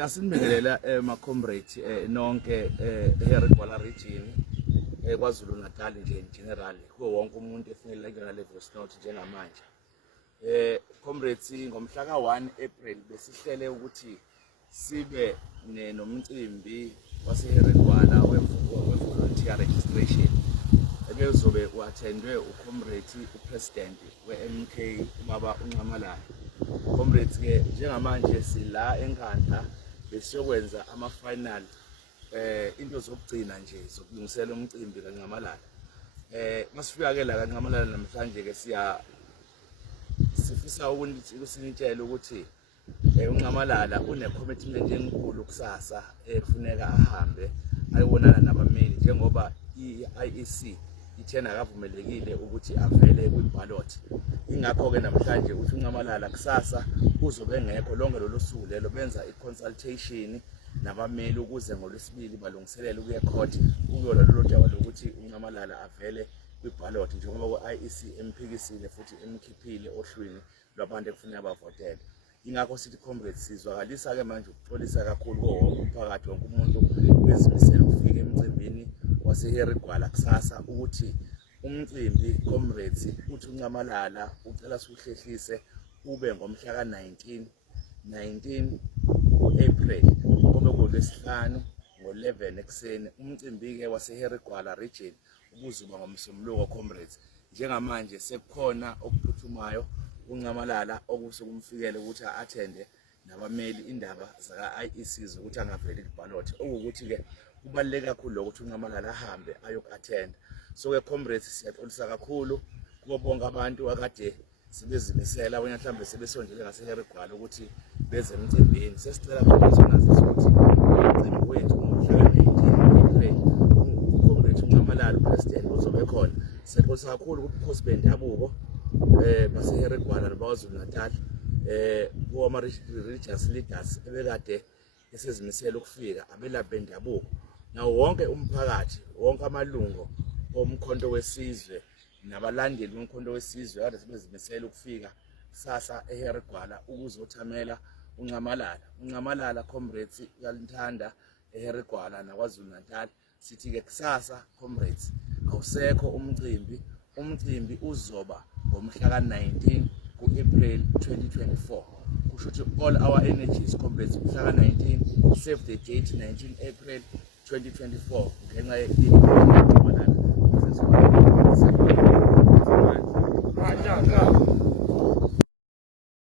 Asinibingelela comrades nonke eRegwala region kwaZulu Natal nje in general kuwo wonke umuntu efinyelela kuyona level note njengamanje. Comrades ngomhla ka1 April besihlele ukuthi sibe nomcimbi waseRegwala we-volunteer registration ebezobe uattendwe ucomrade upresident we-MK ubaba uNcamalala. Comrades ke njengamanje sila enkandla besiyokwenza ama-final into zokugcina nje zokulungisela umcimbi kaNcamalala. Masifika ke la kaNcamalala namhlanje ke sifisa ukunitshela ukuthi uNcamalala une-commitment enkulu kusasa kufuneka ahambe ayobonana nabameli njengoba i-IEC ithena akavumelekile ukuthi avele kwi-ballot. Ingakho ke namhlanje uthi uNcamalala kusasa uzobe ngekho lonke lolu suku lelo benza i-consultation nabameli ukuze ngolwesibili balungiselele ukuya court ukuyona lolu daba lokuthi uNcamalala avele kwi-ballot njengoba ku-IEC emphikisile futhi emkhiphile ohlwini lwabantu ekufuneka bavotele. Ingakho sithi comrades sizwakalisa ke manje ukuxolisa kakhulu wonke umphakathi wonke umuntu bezimisela ukufika emcimbini waseRegwala kusasa ukuthi umcimbi comrades uthi uNcamalala ucela siwuhlehlise ube ngomhla ka-19 April kube ngolwesihlanu ngo-11 ekuseni. Umcimbi ke waseRegwala region ubuzuba ngomsombuluko comrades. Njengamanje sekukhona okuphuthumayo uNcamalala okusukumfikele ukuthi attende nabameli indaba zaka-IEC zokuthi angaveli ku-ballot, okuwukuthi ke kubaluleke kakhulu lokuthi uNcamalala ahambe ayoku-attenda. So ke comrades siyaxolisa kakhulu kubo bonke abantu akade sibezimisela abanye mhlawumbe sebesondele ngaseRegwala ukuthi beze emcimbini. Sesicela ukuthi nazise ukuthi umcimbi wethu ngomhla ka-19 April ucomrade uNcamalala upresident uzobe khona. Siyaxolisa kakhulu kubukhosi bendabuko baseRegwala nabakwaZulu Natal wama-religious leaders ebekade esezimisela ukufika abelaphi bendabuko nawo wonke umphakathi wonke amalungu omkhonto wesizwe nabalandeli bomkhonto wesizwe kade sebezimisela ukufika kusasa eRegwala ukuzothamela uNcamalala. uNcamalala comrades uyalithanda eRegwala nakwaZulu Natal. Sithi ke kusasa comrades awusekho umcimbi uzoba ngomhla ka-19 ku-April 2024. Kusho ukuthi all our energies comrades mhla ka-19 save the date 19 April 2024 ngenxa ye-Ngeke.